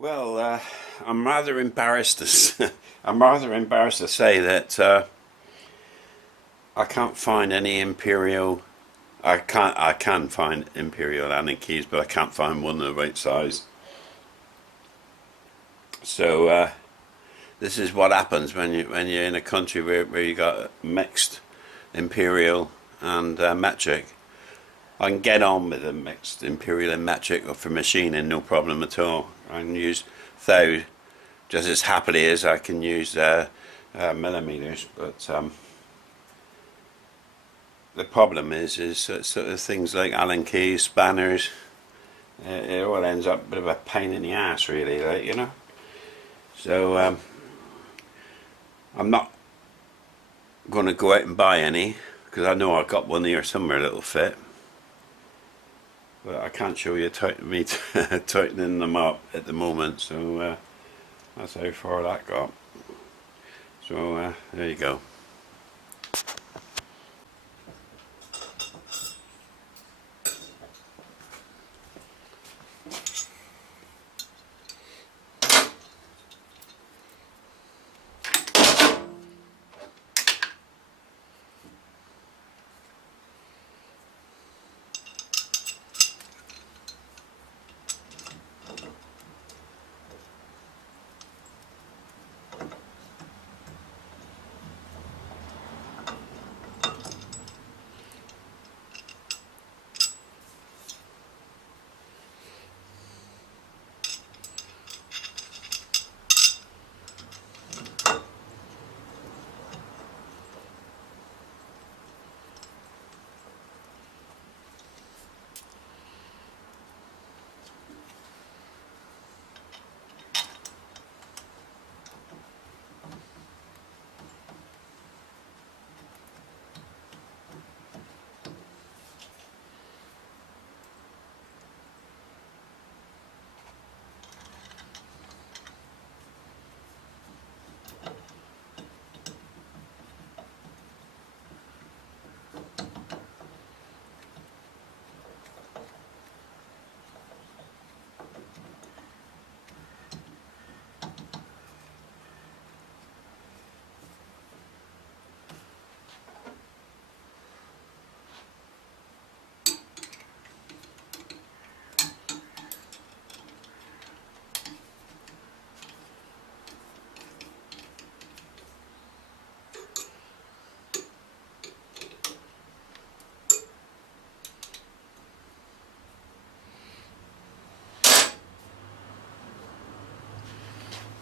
Well, I'm rather embarrassed to I'm rather embarrassed to say that I can't find any imperial. I can find imperial Allen keys, but I can't find one of the right size. So this is what happens when you're in a country where you got mixed imperial and metric. I can get on with a mixed imperial and metric for machining, no problem at all. I can use thou just as happily as I can use millimeters, but the problem is sort of things like Allen keys, spanners. It all ends up a bit of a pain in the ass, really, like, you know. So I'm not going to go out and buy any because I know I've got one here somewhere that'll fit. But I can't show you me tightening them up at the moment, so that's how far that got. So there you go.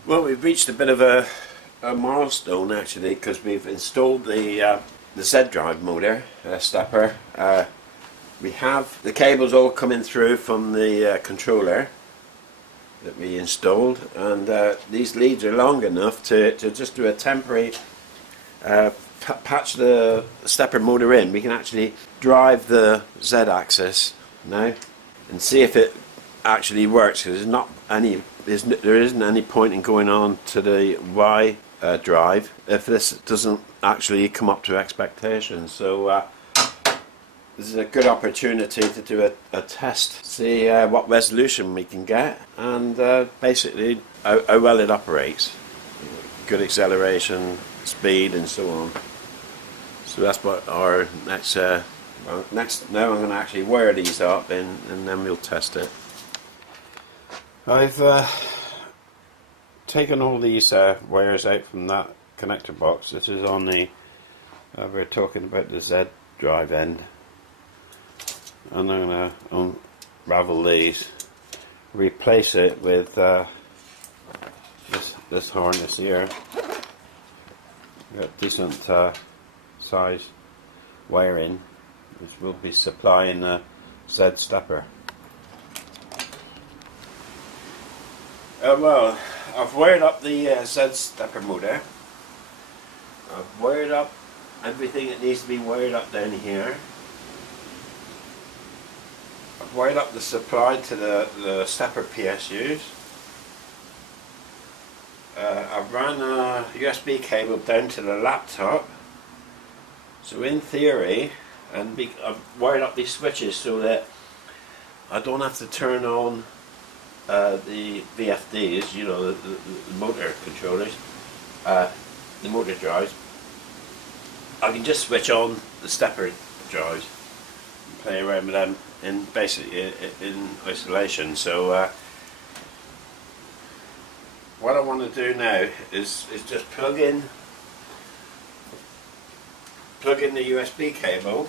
Well, we've reached a bit of a milestone actually, because we've installed the Z drive motor stepper. We have the cables all coming through from the controller that we installed, and these leads are long enough to just do a temporary patch the stepper motor in. We can actually drive the Z axis now and see if it actually works, because there isn't any point in going on to the Y drive if this doesn't actually come up to expectations. So this is a good opportunity to do a test, see what resolution we can get, and basically how well it operates, good acceleration, speed, and so on. So that's what our next now I'm going to actually wire these up and then we'll test it. I've taken all these wires out from that connector box. This is on the we're talking about the Z drive end, and I'm going to unravel these, replace it with this harness here. Got decent size wiring, which will be supplying the Z stepper. Well, I've wired up the Z stepper motor. I've wired up everything that needs to be wired up down here. I've wired up the supply to the stepper PSUs. I've run a USB cable down to the laptop. So in theory, I've wired up these switches so that I don't have to turn on the VFDs, you know, the motor controllers, the motor drives, I can just switch on the stepper drives and play around with them in basically in isolation. So what I want to do now is just plug in the USB cable.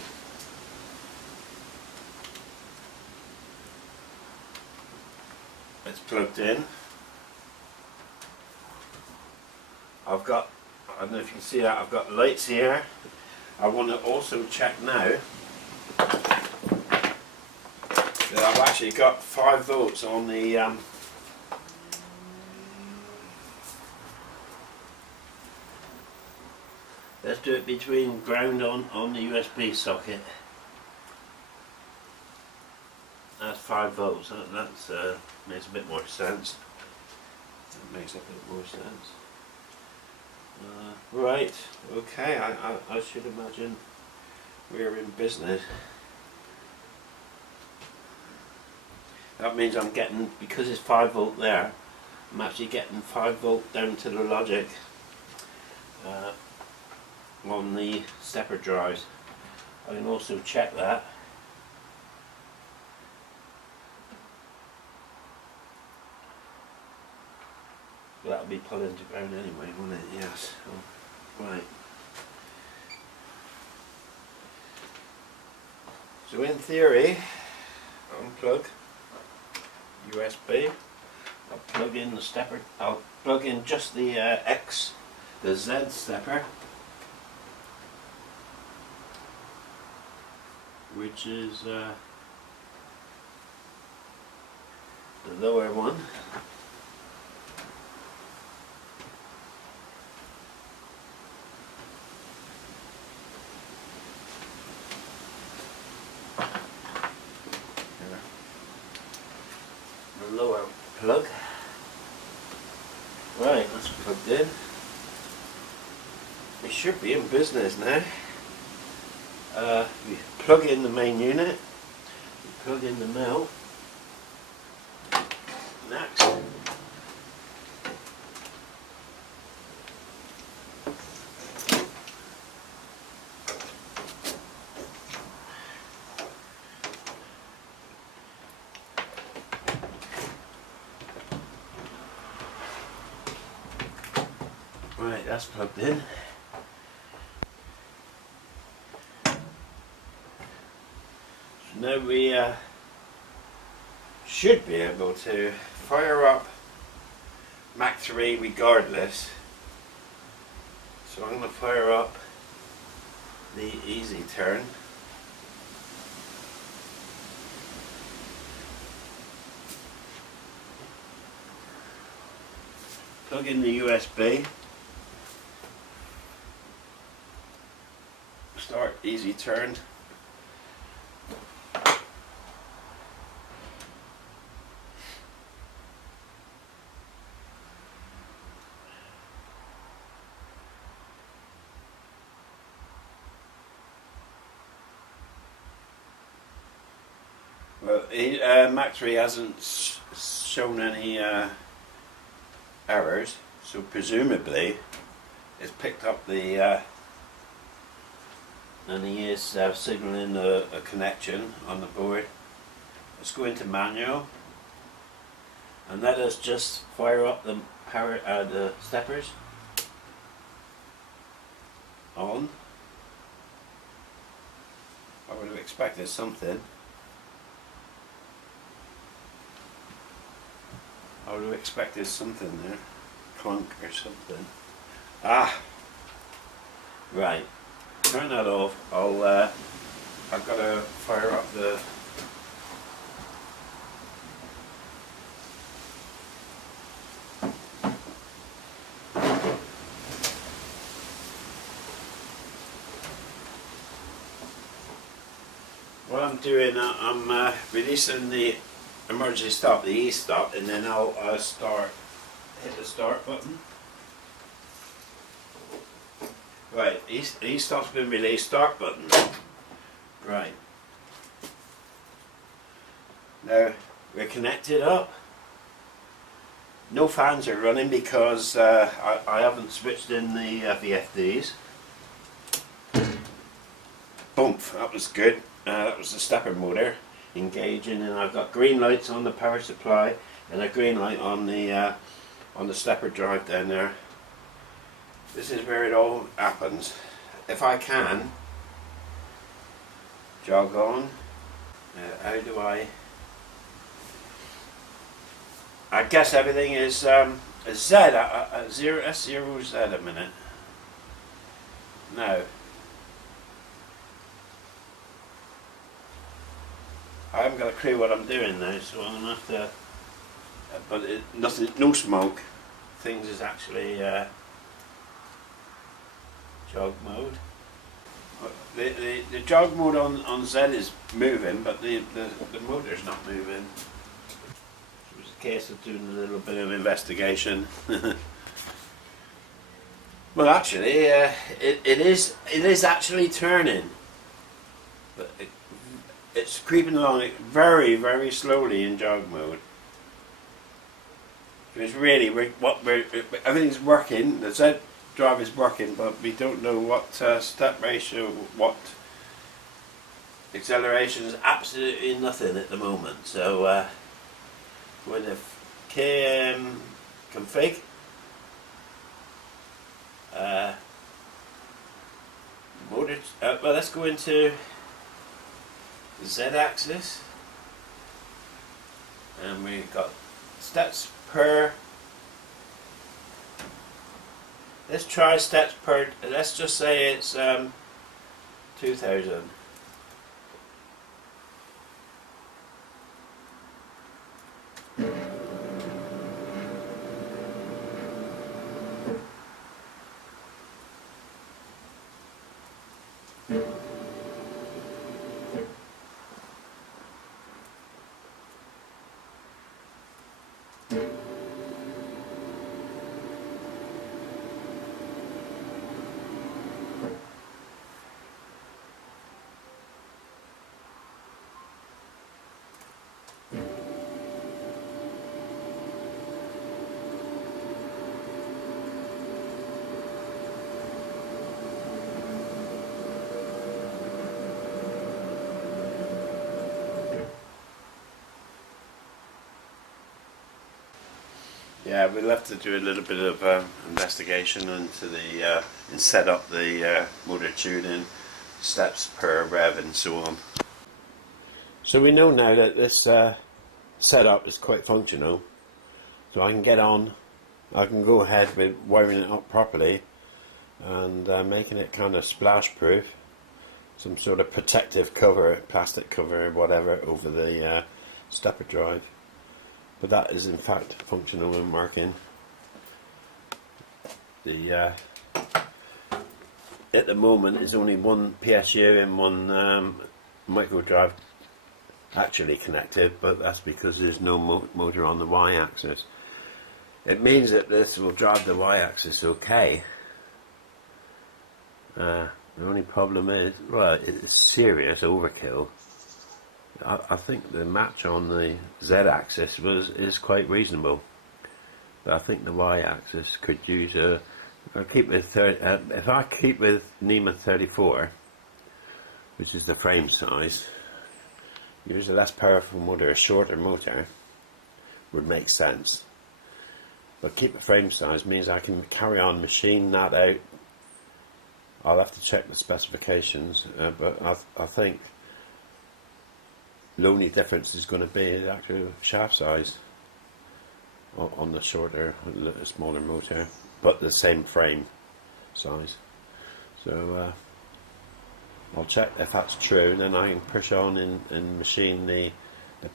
It's plugged in. I've got, I don't know if you can see that, I've got lights here. I want to also check now that I've actually got 5 volts on the let's do it between ground on the USB socket. That's 5 volts. That's makes a bit more sense. That makes a bit more sense. Right. Okay. I should imagine we're in business. That means I'm getting, because it's 5 volt there, I'm actually getting 5 volt down to the logic on the stepper drives. I can also check that. Well, that'll be put into ground anyway, won't it? Yes. Oh, right. So in theory, unplug USB. I'll plug in the stepper. I'll plug in just the the Z stepper, which is the lower one. The lower plug. Right, that's plugged in. We should be in business now. We plug in the main unit, we plug in the mill. Next, right, that's plugged in. Now we should be able to fire up Mach 3 regardless. So I'm going to fire up the easiturn. Plug in the USB. Start easiturn. Well, Mach 3 hasn't shown any errors, so presumably it's picked up the and he is signalling a connection on the board. Let's go into manual and let us just fire up the power the steppers on. I would have expected something. I would have expected something there, clunk or something. Ah, right. Turn that off. I've got to fire up the. What I'm doing, I'm releasing the emergency stop, the E-stop, and then I'll hit the start button. Right, E-stop's been released, start button. Right. Now we're connected up. No fans are running because I haven't switched in the VFDs. Boom, that was good. That was the stepper motor engaging, and I've got green lights on the power supply and a green light on the stepper drive down there. This is where it all happens. If I can jog on, how do I guess everything is a Z, a zero S0 Z a minute. No, I haven't got a clue what I'm doing now, so I'm gonna have to. But nothing, no smoke. Things is actually jog mode. The jog mode on Z is moving, but the motor's not moving. It was a case of doing a little bit of investigation. Well, actually, it is actually turning, but it's creeping along very, very slowly in jog mode. It's really everything's working. The Z drive is working, but we don't know what step ratio, what acceleration is. Absolutely nothing at the moment. So with the KM config, motor. Well, let's go into the Z axis, and we've got steps per. Let's try steps per. Let's just say it's 2000. Yeah, we'll have to do a little bit of investigation into the and set up the motor tuning, steps per rev and so on. So we know now that this setup is quite functional, so I can get on, I can go ahead with wiring it up properly and making it kind of splash proof, some sort of protective cover, plastic cover, whatever, over the stepper drive. But that is in fact functional and working. The at the moment is only one PSU and one micro drive actually connected, but that's because there's no motor on the Y-axis. It means that this will drive the Y-axis okay. The only problem is, well, it's serious overkill. I think the match on the Z-axis is quite reasonable, but I think the Y-axis could use a. If I keep with NEMA 34, which is the frame size, use a less powerful motor, a shorter motor, would make sense. But keep the frame size means I can carry on, machine that out. I'll have to check the specifications, but I think the only difference is going to be the actual shaft size on the shorter, smaller motor, but the same frame size. So I'll check if that's true, then I can push on and machine the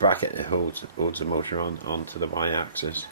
bracket that holds the motor onto the Y-axis.